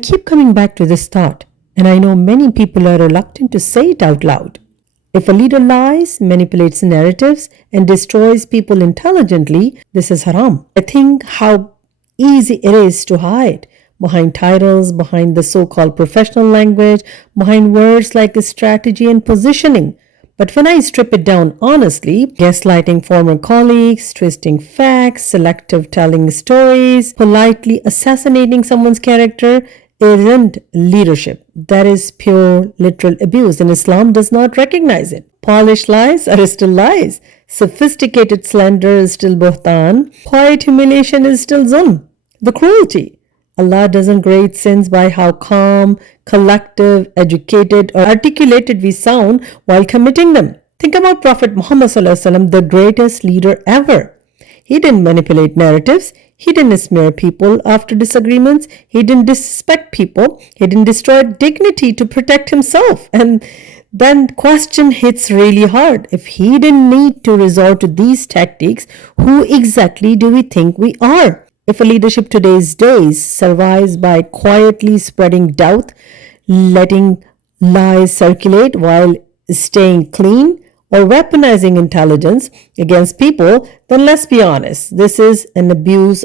keep coming back to this thought, and I know many people are reluctant to say it out loud. If a leader lies, manipulates narratives, and destroys people intelligently, this is haram. I think how easy it is to hide behind titles, behind the so called professional language, behind words like strategy and positioning. But when I strip it down honestly, gaslighting former colleagues, twisting facts, selective telling stories, politely assassinating someone's character isn't leadership. That is pure literal abuse, and Islam does not recognize it. Polished lies are still lies. Sophisticated slander is still buhtan. Quiet humiliation is still zulm. The cruelty. Allah doesn't grade sins by how calm, collective, educated, or articulated we sound while committing them. Think about Prophet Muhammad ﷺ, the greatest leader ever. He didn't manipulate narratives. He didn't smear people after disagreements. He didn't disrespect people. He didn't destroy dignity to protect himself. And then question hits really hard. If he didn't need to resort to these tactics, who exactly do we think we are? If a leadership today's days survives by quietly spreading doubt, letting lies circulate while staying clean, or weaponizing intelligence against people, then let's be honest, this is an abuse